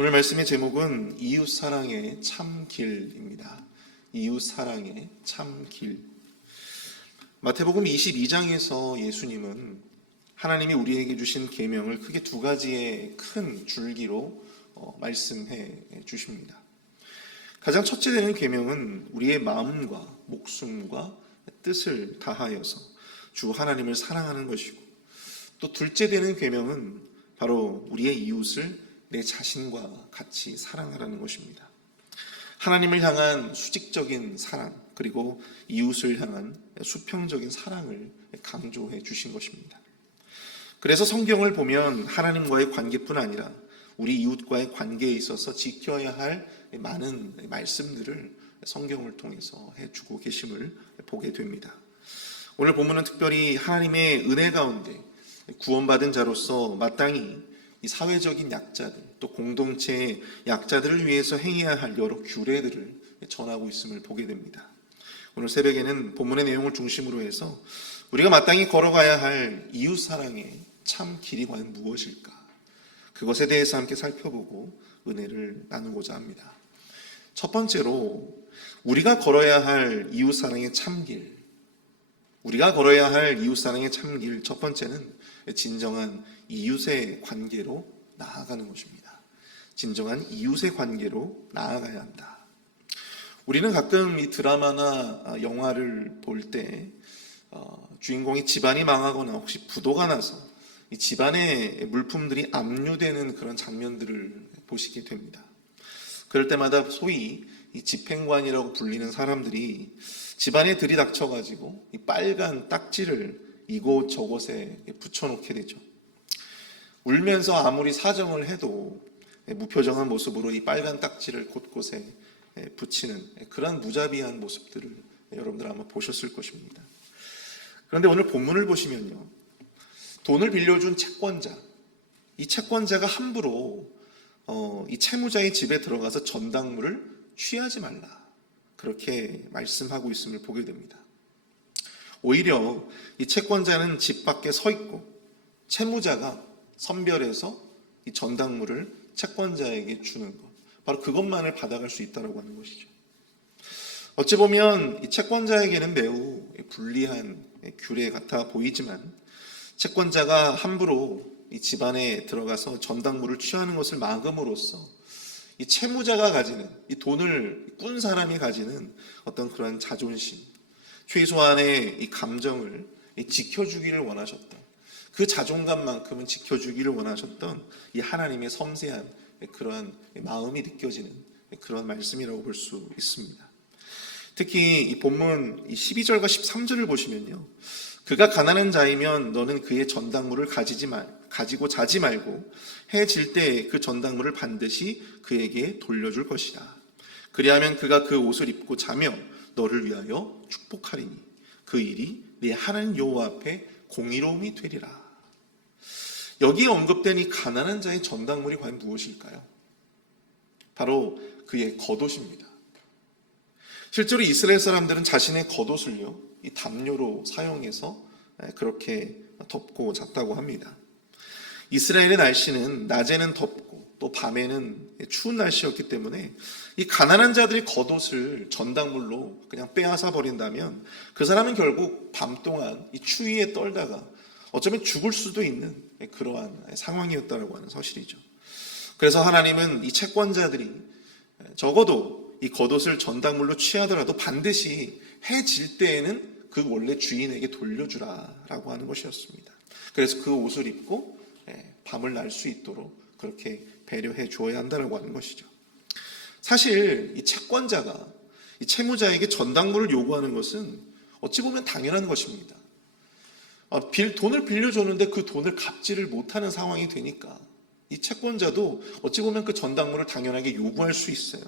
오늘 말씀의 제목은 이웃사랑의 참길입니다. 이웃사랑의 참길. 마태복음 22장에서 예수님은 하나님이 우리에게 주신 계명을 크게 두 가지의 큰 줄기로 말씀해 주십니다. 가장 첫째 되는 계명은 우리의 마음과 목숨과 뜻을 다하여서 주 하나님을 사랑하는 것이고, 또 둘째 되는 계명은 바로 우리의 이웃을 내 자신과 같이 사랑하라는 것입니다. 하나님을 향한 수직적인 사랑, 그리고 이웃을 향한 수평적인 사랑을 강조해 주신 것입니다. 그래서 성경을 보면 하나님과의 관계뿐 아니라 우리 이웃과의 관계에 있어서 지켜야 할 많은 말씀들을 성경을 통해서 해주고 계심을 보게 됩니다. 오늘 본문은 특별히 하나님의 은혜 가운데 구원받은 자로서 마땅히 이 사회적인 약자들, 또 공동체의 약자들을 위해서 행해야 할 여러 규례들을 전하고 있음을 보게 됩니다. 오늘 새벽에는 본문의 내용을 중심으로 해서 우리가 마땅히 걸어가야 할 이웃사랑의 참 길이 과연 무엇일까? 그것에 대해서 함께 살펴보고 은혜를 나누고자 합니다. 첫 번째로 우리가 걸어야 할 이웃사랑의 참길, 첫 번째는 진정한 이웃의 관계로 나아가는 것입니다. 진정한 이웃의 관계로 나아가야 한다. 우리는 가끔 이 드라마나 영화를 볼 때 주인공이 집안이 망하거나 혹시 부도가 나서 이 집안의 물품들이 압류되는 그런 장면들을 보시게 됩니다. 그럴 때마다 소위 이 집행관이라고 불리는 사람들이 집안에 들이닥쳐가지고 이 빨간 딱지를 이곳저곳에 붙여놓게 되죠. 울면서 아무리 사정을 해도 무표정한 모습으로 이 빨간 딱지를 곳곳에 붙이는 그런 무자비한 모습들을 여러분들 아마 보셨을 것입니다. 그런데 오늘 본문을 보시면요, 돈을 빌려준 채권자, 이 채권자가 함부로 이 채무자의 집에 들어가서 전당물을 취하지 말라, 그렇게 말씀하고 있음을 보게 됩니다. 오히려 이 채권자는 집 밖에 서 있고 채무자가 선별해서 이 전당물을 채권자에게 주는 것, 바로 그것만을 받아갈 수 있다고 하는 것이죠. 어찌 보면 이 채권자에게는 매우 불리한 규례 같아 보이지만, 채권자가 함부로 이 집안에 들어가서 전당물을 취하는 것을 막음으로써 이 채무자가 가지는, 이 돈을 꾼 사람이 가지는 어떤 그런 자존심, 최소한의 이 감정을 지켜주기를 원하셨던, 그 자존감만큼은 지켜주기를 원하셨던 이 하나님의 섬세한 그러한 마음이 느껴지는 그런 말씀이라고 볼 수 있습니다. 특히 이 본문 12절과 13절을 보시면요, 그가 가난한 자이면 너는 그의 전당물을 가지고 자지 말고 해 질 때 그 전당물을 반드시 그에게 돌려줄 것이다. 그리하면 그가 그 옷을 입고 자며 너를 위하여 축복하리니 그 일이 네 하나님 여호와 앞에 공의로움이 되리라. 여기에 언급된 이 가난한 자의 전당물이 과연 무엇일까요? 바로 그의 겉옷입니다. 실제로 이스라엘 사람들은 자신의 겉옷을요, 이 담요로 사용해서 그렇게 덮고 잤다고 합니다. 이스라엘의 날씨는 낮에는 덥고 또 밤에는 추운 날씨였기 때문에 이 가난한 자들의 겉옷을 전당물로 그냥 빼앗아 버린다면 그 사람은 결국 밤 동안 이 추위에 떨다가 어쩌면 죽을 수도 있는 그러한 상황이었다고 하는 사실이죠. 그래서 하나님은 이 채권자들이 적어도 이 겉옷을 전당물로 취하더라도 반드시 해 질 때에는 그 원래 주인에게 돌려주라라고 하는 것이었습니다. 그래서 그 옷을 입고 밤을 날 수 있도록 그렇게 배려해 주어야 한다고 하는 것이죠. 사실 이 채권자가 이 채무자에게 전당물을 요구하는 것은 어찌 보면 당연한 것입니다. 돈을 빌려줬는데 그 돈을 갚지를 못하는 상황이 되니까 이 채권자도 어찌 보면 그 전당물을 당연하게 요구할 수 있어요.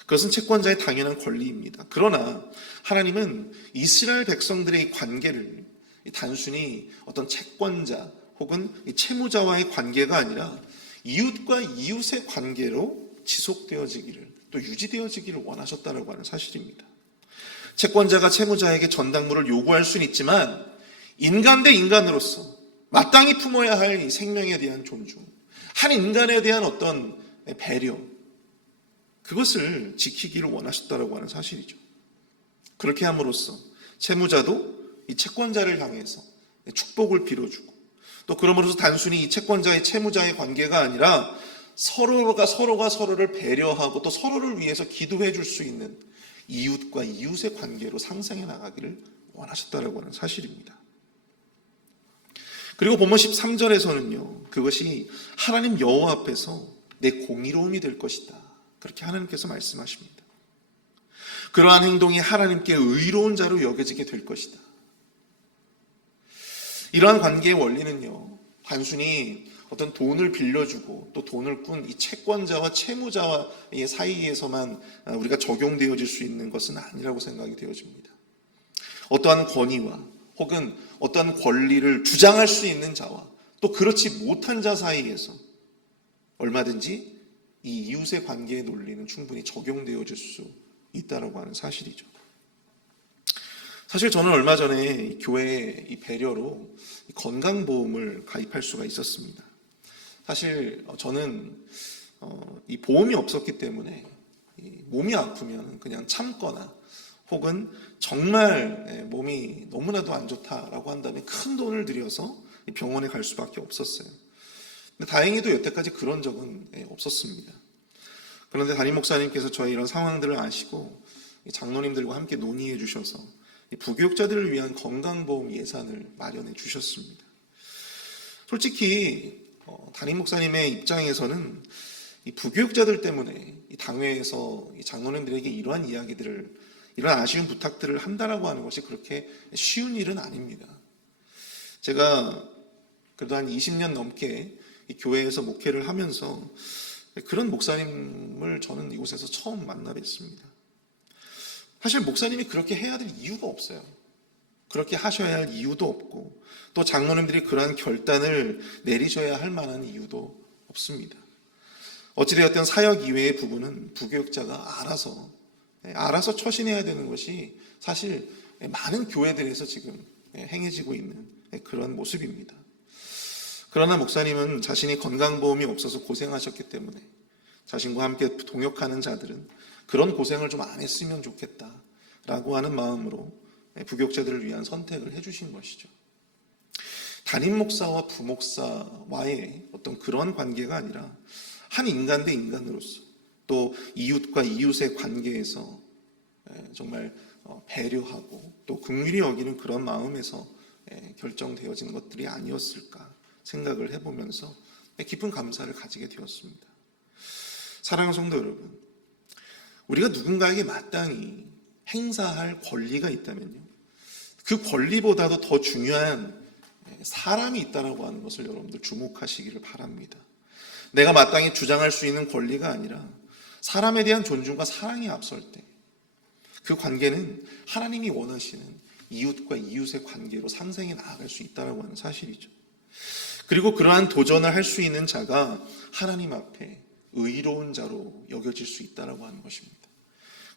그것은 채권자의 당연한 권리입니다. 그러나 하나님은 이스라엘 백성들의 관계를 단순히 어떤 채권자 혹은 채무자와의 관계가 아니라 이웃과 이웃의 관계로 지속되어지기를, 또 유지되어지기를 원하셨다고 하는 사실입니다. 채권자가 채무자에게 전당물을 요구할 수는 있지만 인간 대 인간으로서 마땅히 품어야 할 이 생명에 대한 존중, 한 인간에 대한 어떤 배려, 그것을 지키기를 원하셨다라고 하는 사실이죠. 그렇게 함으로써 채무자도 이 채권자를 향해서 축복을 빌어주고, 또 그러므로서 단순히 이 채권자의 채무자의 관계가 아니라 서로가 서로를 배려하고 또 서로를 위해서 기도해 줄 수 있는 이웃과 이웃의 관계로 상생해 나가기를 원하셨다라고 하는 사실입니다. 그리고 본문 13절에서는요, 그것이 하나님 여호와 앞에서 내 공의로움이 될 것이다, 그렇게 하나님께서 말씀하십니다. 그러한 행동이 하나님께 의로운 자로 여겨지게 될 것이다. 이러한 관계의 원리는요, 단순히 어떤 돈을 빌려주고 또 돈을 꾼 이 채권자와 채무자와의 사이에서만 우리가 적용되어질 수 있는 것은 아니라고 생각이 되어집니다. 어떠한 권위와 혹은 어떠한 권리를 주장할 수 있는 자와 또 그렇지 못한 자 사이에서 얼마든지 이 이웃의 관계의 논리는 충분히 적용되어질 수 있다라고 하는 사실이죠. 사실 저는 얼마 전에 교회의 이 배려로 건강보험을 가입할 수가 있었습니다. 사실 저는 이 보험이 없었기 때문에 몸이 아프면 그냥 참거나 혹은 정말 몸이 너무나도 안 좋다라고 한다면 큰 돈을 들여서 병원에 갈 수밖에 없었어요. 근데 다행히도 여태까지 그런 적은 없었습니다. 그런데 담임 목사님께서 저희 이런 상황들을 아시고 장로님들과 함께 논의해 주셔서 부교육자들을 위한 건강보험 예산을 마련해 주셨습니다. 솔직히 담임 목사님의 입장에서는 이 부교육자들 때문에 이 당회에서 이 장로님들에게 이러한 이야기들을, 이런 아쉬운 부탁들을 한다라고 하는 것이 그렇게 쉬운 일은 아닙니다. 제가 그래도 한 20년 넘게 이 교회에서 목회를 하면서 그런 목사님을 저는 이곳에서 처음 만나 뵀습니다. 사실 목사님이 그렇게 해야 될 이유가 없어요. 그렇게 하셔야 할 이유도 없고 또 장로님들이 그러한 결단을 내리셔야 할 만한 이유도 없습니다. 어찌되었든 사역 이외의 부분은 부교육자가 알아서 처신해야 되는 것이 사실 많은 교회들에서 지금 행해지고 있는 그런 모습입니다. 그러나 목사님은 자신이 건강보험이 없어서 고생하셨기 때문에 자신과 함께 동역하는 자들은 그런 고생을 좀 안 했으면 좋겠다라고 하는 마음으로 부교육자들을 위한 선택을 해주신 것이죠. 담임 목사와 부목사와의 어떤 그런 관계가 아니라 한 인간 대 인간으로서 또 이웃과 이웃의 관계에서 정말 배려하고 또 긍휼히 여기는 그런 마음에서 결정되어진 것들이 아니었을까 생각을 해보면서 깊은 감사를 가지게 되었습니다. 사랑하는 성도 여러분, 우리가 누군가에게 마땅히 행사할 권리가 있다면요, 그 권리보다도 더 중요한 사람이 있다고 하는 것을 여러분들 주목하시기를 바랍니다. 내가 마땅히 주장할 수 있는 권리가 아니라 사람에 대한 존중과 사랑이 앞설 때 그 관계는 하나님이 원하시는 이웃과 이웃의 관계로 상생해 나아갈 수 있다고 하는 사실이죠. 그리고 그러한 도전을 할 수 있는 자가 하나님 앞에 의로운 자로 여겨질 수 있다고 하는 것입니다.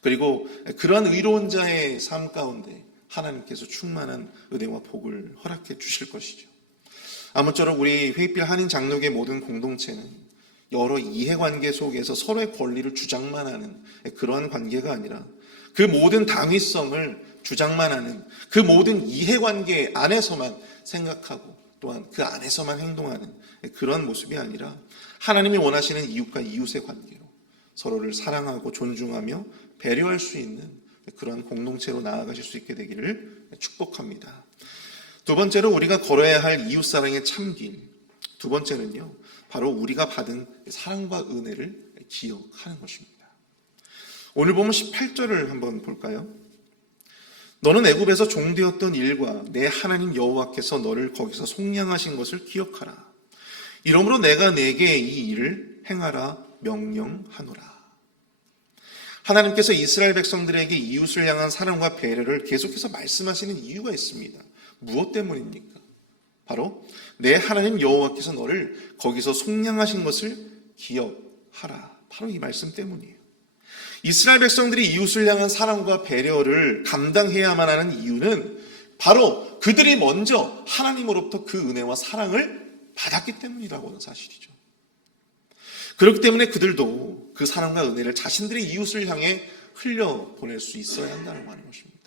그리고 그러한 의로운 자의 삶 가운데 하나님께서 충만한 은혜와 복을 허락해 주실 것이죠. 아무쪼록 우리 회의필 한인 장로계 모든 공동체는 여러 이해관계 속에서 서로의 권리를 주장만 하는 그러한 관계가 아니라 그 모든 당위성을 주장만 하는 그 모든 이해관계 안에서만 생각하고 또한 그 안에서만 행동하는 그런 모습이 아니라 하나님이 원하시는 이웃과 이웃의 관계로 서로를 사랑하고 존중하며 배려할 수 있는 그런 공동체로 나아가실 수 있게 되기를 축복합니다. 두 번째로 우리가 걸어야 할 이웃사랑의 참길, 두 번째는요, 바로 우리가 받은 사랑과 은혜를 기억하는 것입니다. 오늘 보면 18절을 한번 볼까요? 너는 애굽에서 종되었던 일과 내 하나님 여호와께서 너를 거기서 속량하신 것을 기억하라. 이러므로 내가 내게 이 일을 행하라 명령하노라. 하나님께서 이스라엘 백성들에게 이웃을 향한 사랑과 배려를 계속해서 말씀하시는 이유가 있습니다. 무엇 때문입니까? 바로 내 하나님 여호와께서 너를 거기서 속량하신 것을 기억하라. 바로 이 말씀 때문이에요. 이스라엘 백성들이 이웃을 향한 사랑과 배려를 감당해야만 하는 이유는 바로 그들이 먼저 하나님으로부터 그 은혜와 사랑을 받았기 때문이라고 하는 사실이죠. 그렇기 때문에 그들도 그 사랑과 은혜를 자신들의 이웃을 향해 흘려보낼 수 있어야 한다고 하는 것입니다.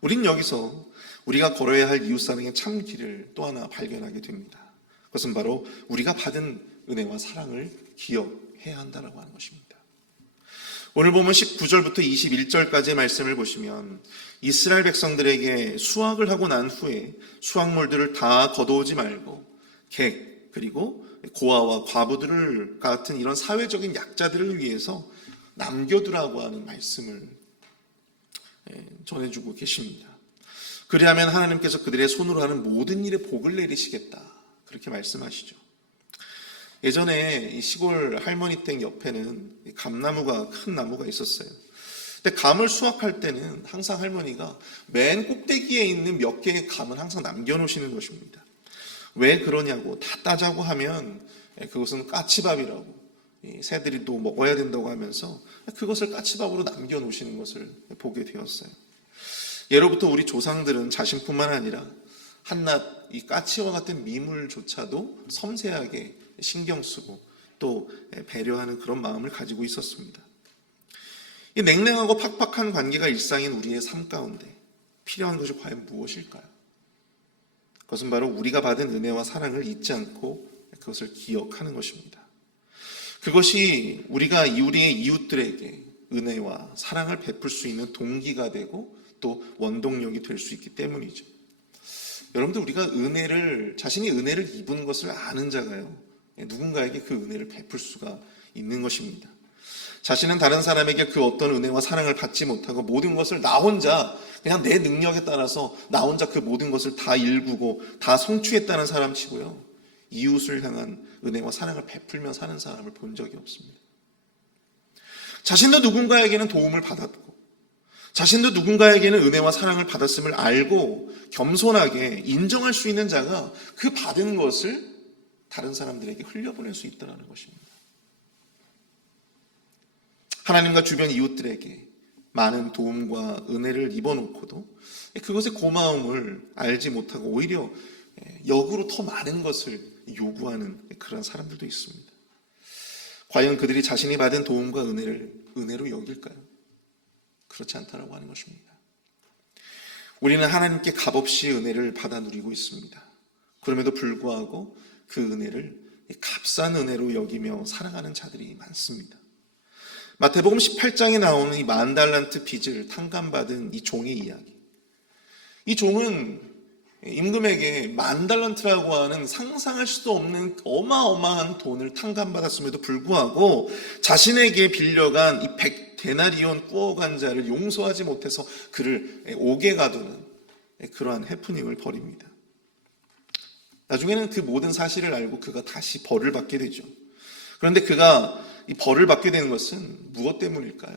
우린 여기서 우리가 걸어야 할 이웃사랑의 참 길을 또 하나 발견하게 됩니다. 그것은 바로 우리가 받은 은혜와 사랑을 기억해야 한다고 하는 것입니다. 오늘 보면 19절부터 21절까지의 말씀을 보시면 이스라엘 백성들에게 수확을 하고 난 후에 수확물들을 다 걷어오지 말고 객 그리고 고아와 과부들을 같은 이런 사회적인 약자들을 위해서 남겨두라고 하는 말씀을 전해주고 계십니다. 그리하면 하나님께서 그들의 손으로 하는 모든 일에 복을 내리시겠다 그렇게 말씀하시죠. 예전에 이 시골 할머니 댁 옆에는 감나무가 큰 나무가 있었어요. 근데 감을 수확할 때는 항상 할머니가 맨 꼭대기에 있는 몇 개의 감을 항상 남겨놓으시는 것입니다. 왜 그러냐고 다 따자고 하면 그것은 까치밥이라고 새들이 또 먹어야 된다고 하면서 그것을 까치밥으로 남겨놓으시는 것을 보게 되었어요. 예로부터 우리 조상들은 자신뿐만 아니라 한낱 이 까치와 같은 미물조차도 섬세하게 신경 쓰고 또 배려하는 그런 마음을 가지고 있었습니다. 이 냉랭하고 팍팍한 관계가 일상인 우리의 삶 가운데 필요한 것이 과연 무엇일까요? 그것은 바로 우리가 받은 은혜와 사랑을 잊지 않고 그것을 기억하는 것입니다. 그것이 우리가 우리의 이웃들에게 은혜와 사랑을 베풀 수 있는 동기가 되고 또 원동력이 될 수 있기 때문이죠. 여러분들 우리가 자신이 은혜를 입은 것을 아는 자가요, 누군가에게 그 은혜를 베풀 수가 있는 것입니다. 자신은 다른 사람에게 그 어떤 은혜와 사랑을 받지 못하고 모든 것을 나 혼자 그냥 내 능력에 따라서 나 혼자 그 모든 것을 다 일구고 다 성취했다는 사람 치고요, 이웃을 향한 은혜와 사랑을 베풀며 사는 사람을 본 적이 없습니다. 자신도 누군가에게는 도움을 받았고 자신도 누군가에게는 은혜와 사랑을 받았음을 알고 겸손하게 인정할 수 있는 자가 그 받은 것을 다른 사람들에게 흘려보낼 수 있다는 것입니다. 하나님과 주변 이웃들에게 많은 도움과 은혜를 입어놓고도 그것의 고마움을 알지 못하고 오히려 역으로 더 많은 것을 요구하는 그런 사람들도 있습니다. 과연 그들이 자신이 받은 도움과 은혜를 은혜로 여길까요? 그렇지 않다라고 하는 것입니다. 우리는 하나님께 값없이 은혜를 받아 누리고 있습니다. 그럼에도 불구하고 그 은혜를 값싼 은혜로 여기며 살아가는 자들이 많습니다. 마태복음 18장에 나오는 이 10,000달란트 빚을 탕감받은 이 종의 이야기. 이 종은 임금에게 10,000달란트라고 하는 상상할 수도 없는 어마어마한 돈을 탕감받았음에도 불구하고 자신에게 빌려간 이 100데나리온 꾸어간 자를 용서하지 못해서 그를 옥에 가두는 그러한 해프닝을 벌입니다. 나중에는 그 모든 사실을 알고 그가 다시 벌을 받게 되죠. 그런데 그가 이 벌을 받게 되는 것은 무엇 때문일까요?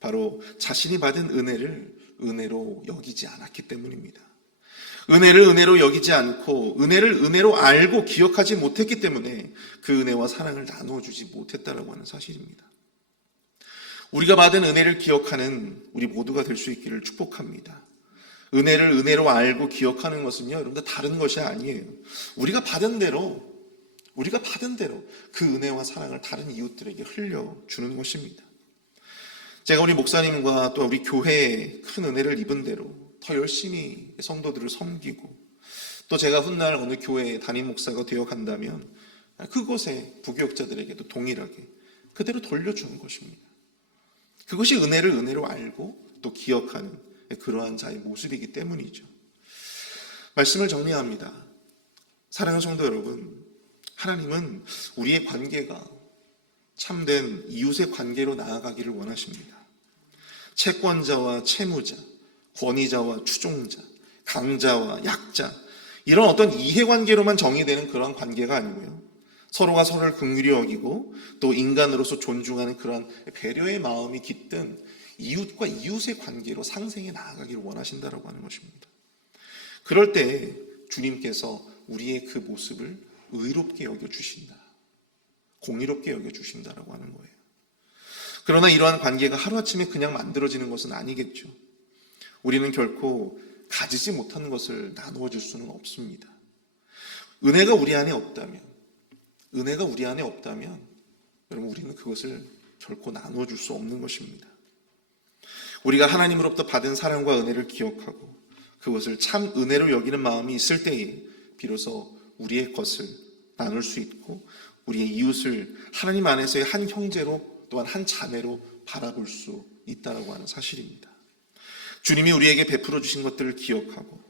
바로 자신이 받은 은혜를 은혜로 여기지 않았기 때문입니다. 은혜를 은혜로 여기지 않고 은혜를 은혜로 알고 기억하지 못했기 때문에 그 은혜와 사랑을 나누어 주지 못했다라고 하는 사실입니다. 우리가 받은 은혜를 기억하는 우리 모두가 될 수 있기를 축복합니다. 은혜를 은혜로 알고 기억하는 것은요, 여러분들 다른 것이 아니에요. 우리가 받은 대로 그 은혜와 사랑을 다른 이웃들에게 흘려주는 것입니다. 제가 우리 목사님과 또 우리 교회에 큰 은혜를 입은 대로 더 열심히 성도들을 섬기고 또 제가 훗날 어느 교회의 담임 목사가 되어 간다면 그곳에 부교역자들에게도 동일하게 그대로 돌려주는 것입니다. 그것이 은혜를 은혜로 알고 또 기억하는 그러한 자의 모습이기 때문이죠. 말씀을 정리합니다. 사랑하는 성도 여러분, 하나님은 우리의 관계가 참된 이웃의 관계로 나아가기를 원하십니다. 채권자와 채무자, 권위자와 추종자, 강자와 약자, 이런 어떤 이해관계로만 정의되는 그런 관계가 아니고요, 서로가 서로를 긍휼히 여기고 또 인간으로서 존중하는 그런 배려의 마음이 깃든 이웃과 이웃의 관계로 상생해 나아가기를 원하신다라고 하는 것입니다. 그럴 때 주님께서 우리의 그 모습을 의롭게 여겨주신다, 공의롭게 여겨주신다라고 하는 거예요. 그러나 이러한 관계가 하루아침에 그냥 만들어지는 것은 아니겠죠. 우리는 결코 가지지 못하는 것을 나누어 줄 수는 없습니다. 은혜가 우리 안에 없다면, 은혜가 우리 안에 없다면 여러분 우리는 그것을 결코 나눠줄 수 없는 것입니다. 우리가 하나님으로부터 받은 사랑과 은혜를 기억하고 그것을 참 은혜로 여기는 마음이 있을 때에 비로소 우리의 것을 나눌 수 있고 우리의 이웃을 하나님 안에서의 한 형제로 또한 한 자매로 바라볼 수 있다고 하는 사실입니다. 주님이 우리에게 베풀어 주신 것들을 기억하고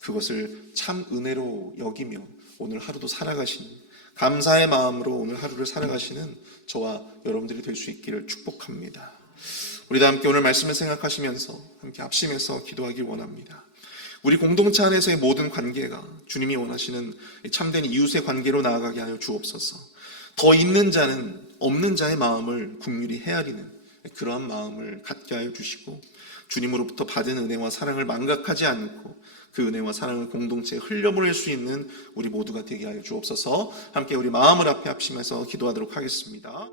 그것을 참 은혜로 여기며 오늘 하루도 살아가시는 감사의 마음으로 오늘 하루를 살아가시는 저와 여러분들이 될 수 있기를 축복합니다. 우리 다 함께 오늘 말씀을 생각하시면서 함께 합심해서 기도하길 원합니다. 우리 공동체 안에서의 모든 관계가 주님이 원하시는 참된 이웃의 관계로 나아가게 하여 주옵소서. 더 있는 자는 없는 자의 마음을 긍휼히 헤아리는 그러한 마음을 갖게 하여 주시고 주님으로부터 받은 은혜와 사랑을 망각하지 않고 그 은혜와 사랑을 공동체에 흘려보낼 수 있는 우리 모두가 되게 하여 주옵소서. 함께 우리 마음을 앞에 합심해서 기도하도록 하겠습니다.